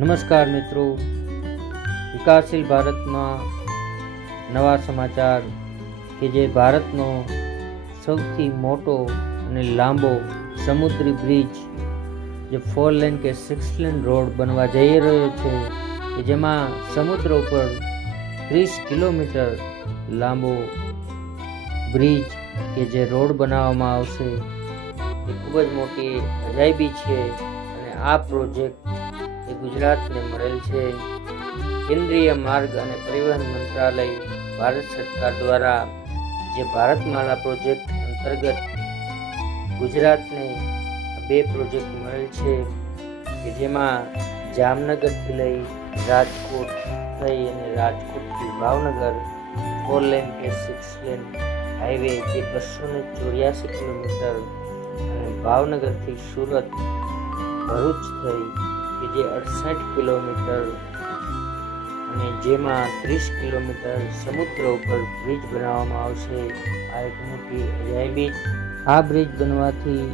નમસ્કાર મિત્રો, વિકાસશીલ ભારતના નવા સમાચાર કે જે ભારતનો સૌથી મોટો અને લાંબો સમુદ્રી બ્રિજ જે 4 લેન કે 6 લેન રોડ બનવા જઈ રહ્યો છે કે જેમાં સમુદ્ર ઉપર 30 કિલોમીટર લાંબો બ્રિજ કે જે રોડ બનાવવામાં આવશે એ ખૂબ જ મોટી અજાયબી છે અને આ પ્રોજેક્ટ એ ગુજરાતને મળેલ છે। કેન્દ્રીય માર્ગ અને પરિવહન મંત્રાલય ભારત સરકાર દ્વારા જે ભારતમાલા પ્રોજેક્ટ અંતર્ગત ગુજરાતને બે પ્રોજેક્ટ મળેલ છે કે જેમાં જામનગરથી લઈ રાજકોટ થઈ અને રાજકોટથી ભાવનગર 4 લેન કે 6 લેન હાઈવે જે 284 કિલોમીટર અને ભાવનગરથી સુરત ભરૂચ થઈ કે જે 68 કિલોમીટર અને જેમાં 30 કિલોમીટર સમુદ્ર ઉપર બ્રિજ બનાવવામાં આવશે। આ એક મોટી અજાયબી। આ બ્રિજ બનવાથી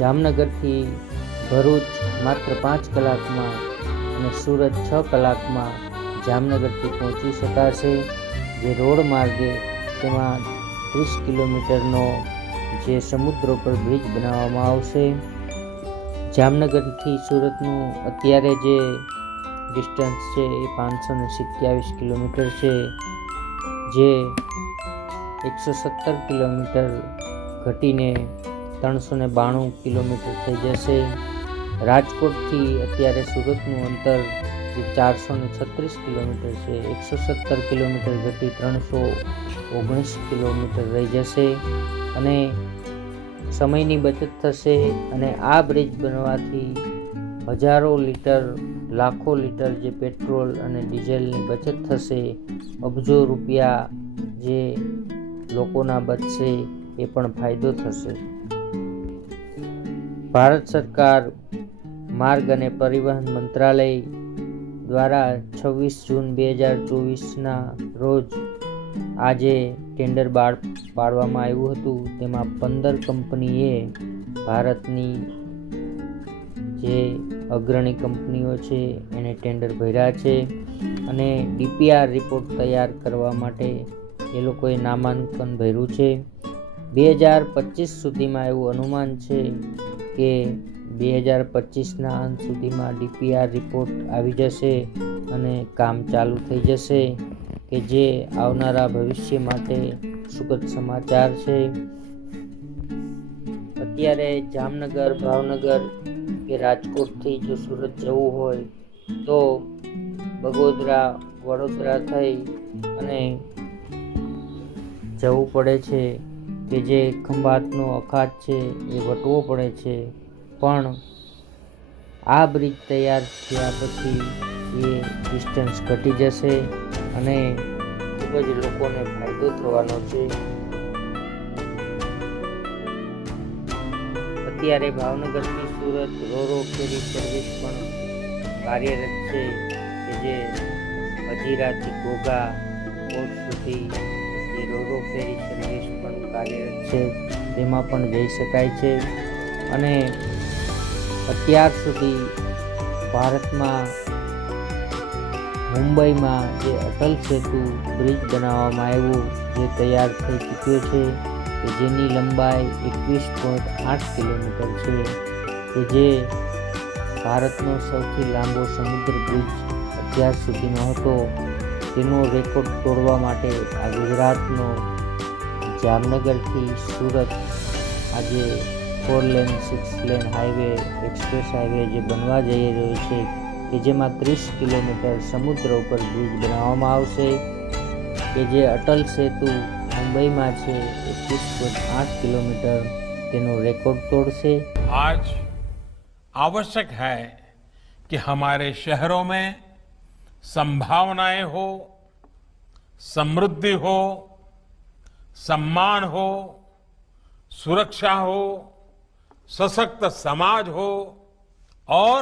જામનગરથી ભરૂચ માત્ર 5 કલાકમાં અને સુરત 6 કલાકમાં જામનગરથી પહોંચી શકાશે। જે રોડ માર્ગે તેમાં 30 કિલોમીટરનો જે સમુદ્ર ઉપર બ્રિજ બનાવવામાં આવશે। જામનગરથી સુરતનું અત્યારે જે ડિસ્ટન્સ છે એ 527 કિલોમીટર છે, જે 117 કિલોમીટર ઘટીને 392 કિલોમીટર થઈ જશે। રાજકોટથી અત્યારે સુરતનું અંતર જે 436 કિલોમીટર છે, 117 કિલોમીટર ઘટી 319 કિલોમીટર રહી જશે અને સમયની બચત થશે। અને આ બ્રિજ બનવાથી હજારો લીટર લાખો લીટર જે પેટ્રોલ અને ડીઝલની બચત થશે, અબજો રૂપિયા જે લોકોના બચશે એ પણ ફાયદો થશે। ભારત સરકાર માર્ગ અને પરિવહન મંત્રાલય દ્વારા 26 જૂન 2024ના રોજ આજે ટેન્ડર પાડવામાં આવ્યું હતું। તેમાં 15 કંપનીએ ભારતની જે અગ્રણી કંપનીઓ છે એને ટેન્ડર ભર્યા છે અને ડીપીઆર રિપોર્ટ તૈયાર કરવા માટે એ લોકોએ નામાંકન ભર્યું છે। 2025 સુધીમાં એવું અનુમાન છે કે 2025ના અંત સુધીમાં ડીપીઆર રિપોર્ટ આવી જશે અને કામ ચાલુ થઈ જશે કે જે આવનારા ભવિષ્ય માટે સુખદ સમાચાર છે। અત્યારે જામનગર, ભાવનગર કે રાજકોટથી જો સુરત જવું હોય તો બગોદરા, વડોદરા થઈ અને જવું પડે છે કે જે ખંભાતનો અખાત છે એ વટવો પડે છે, પણ આ બ્રિજ તૈયાર થયા પછી એ ડિસ્ટન્સ ઘટી જશે અને ખૂબ જ લોકોને ફાયદો થવાનો છે। અત્યારે ભાવનગરથી સુરત રોરો ફેરી સર્વિસ પણ કાર્યરત છે કે જે હજીરાથી ઘોઘા કોટ સુધી જે રોરો ફેરી સર્વિસ પણ કાર્યરત છે, તેમાં પણ જઈ શકાય છે। અને અત્યાર સુધી ભારતમાં મુંબઈમાં જે અટલ સેતુ બ્રિજ બનાવવામાં આવ્યું જે તૈયાર થઈ ચૂક્યો છે કે જેની લંબાઈ 21.8 કિલોમીટર છે કે જે ભારતનો સૌથી લાંબો સમુદ્ર બ્રિજ અત્યાર સુધીનો હતો। તેનો રેકોર્ડ તોડવા માટે આ ગુજરાતનો જામનગરથી સુરત આજે 4 lane 6 lane highway expressway highway જે બનવા જઈ રહ્યો છે કે જેમાં 30 કિલોમીટર સમુદ્ર ઉપર બ્રિજ બનાવવામાં આવશે કે જે અટલ સેતુ मुंबई में 21.8 किलोमीटर तेनो रिकॉर्ड तोड़से। आज आवश्यक है कि हमारे शहरों में संभावनाएं हो, समृद्धि हो, सम्मान हो, सुरक्षा हो, सशक्त समाज हो और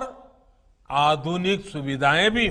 आधुनिक सुविधाएं भी